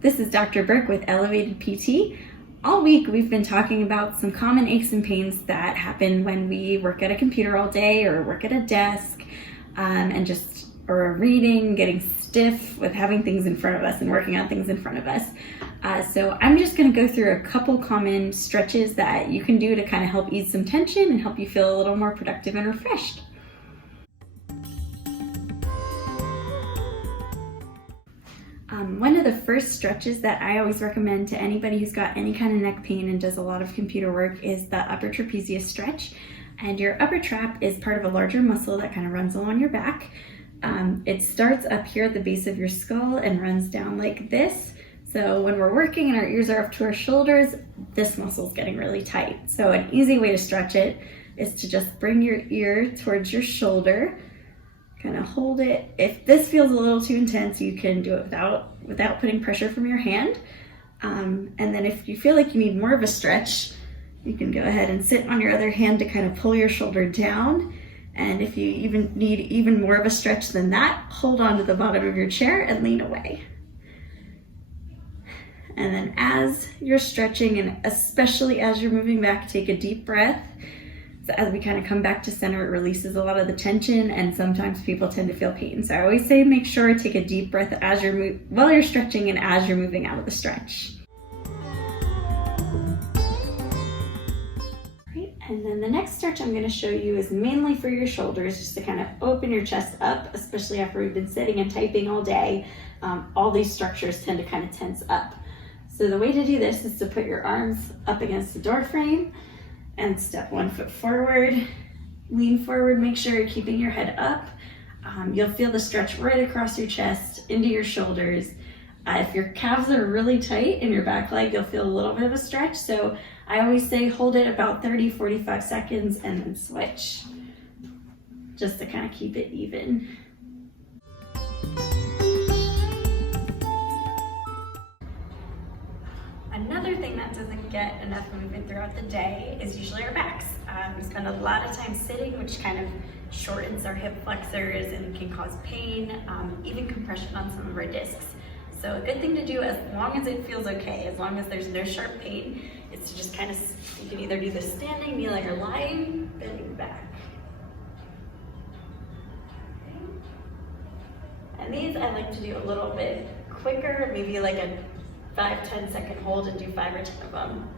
This is Dr. Burke with Elevated PT. All week we've been talking about some common aches and pains that happen when we work at a computer all day or work at a desk or reading, getting stiff with having things in front of us and working on things in front of us. So I'm just going to go through a couple common stretches that you can do to kind of help ease some tension and help you feel a little more productive and refreshed. One of the first stretches that I always recommend to anybody who's got any kind of neck pain and does a lot of computer work is the upper trapezius stretch. And your upper trap is part of a larger muscle that kind of runs along your back. It starts up here at the base of your skull and runs down like this. So when we're working and our ears are up to our shoulders, this muscle is getting really tight. So an easy way to stretch it is to just bring your ear towards your shoulder, kind of hold it. If this feels a little too intense, you can do it without putting pressure from your hand. And then if you feel like you need more of a stretch, you can go ahead and sit on your other hand to kind of pull your shoulder down. And if you even need even more of a stretch than that, hold on to the bottom of your chair and lean away. And then as you're stretching, and especially as you're moving back, take a deep breath. So as we kind of come back to center, it releases a lot of the tension, and sometimes people tend to feel pain. So I always say make sure to take a deep breath as while you're stretching and as you're moving out of the stretch. Great. And then the next stretch I'm going to show you is mainly for your shoulders, just to kind of open your chest up, especially after we've been sitting and typing all day. All these structures tend to kind of tense up. So the way to do this is to put your arms up against the door frame and step 1 foot forward, lean forward, make sure you're keeping your head up. You'll feel the stretch right across your chest, into your shoulders. If your calves are really tight in your back leg, you'll feel a little bit of a stretch. So I always say hold it about 30-45 seconds and then switch, just to kind of keep it even. Another thing that doesn't get enough movement throughout the day is usually our backs. We spend a lot of time sitting, which kind of shortens our hip flexors and can cause pain, even compression on some of our discs. So a good thing to do, as long as it feels okay, as long as there's no sharp pain, is to just kind of, you can either do this standing, kneeling, or lying, bending back. Okay. And these I like to do a little bit quicker, maybe like a 5-10 second hold and do 5 or 10 of them.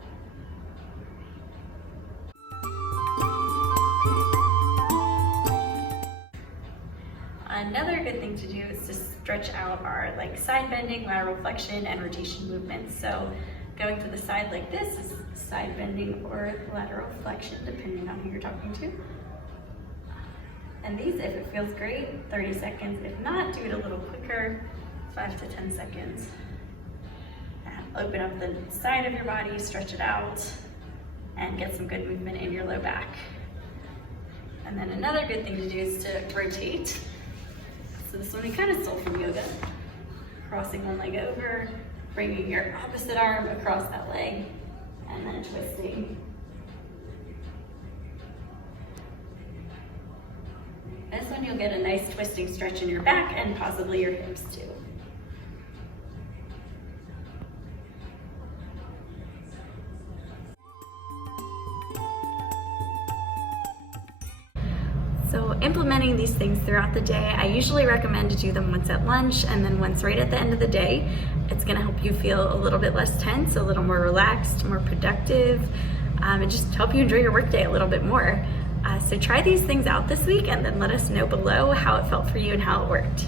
Another good thing to do is to stretch out our side bending, lateral flexion, and rotation movements. So going to the side like this is side bending or lateral flexion, depending on who you're talking to. And these, if it feels great, 30 seconds. If not, do it a little quicker, 5 to 10 seconds. Open up the side of your body, stretch it out, and get some good movement in your low back. And then another good thing to do is to rotate. So this one we kind of stole from yoga. Crossing one leg over, bringing your opposite arm across that leg, and then twisting. This one you'll get a nice twisting stretch in your back and possibly your hips too. So implementing these things throughout the day, I usually recommend to do them once at lunch and then once right at the end of the day. It's gonna help you feel a little bit less tense, a little more relaxed, more productive, and just help you enjoy your workday a little bit more. So try these things out this week and then let us know below how it felt for you and how it worked.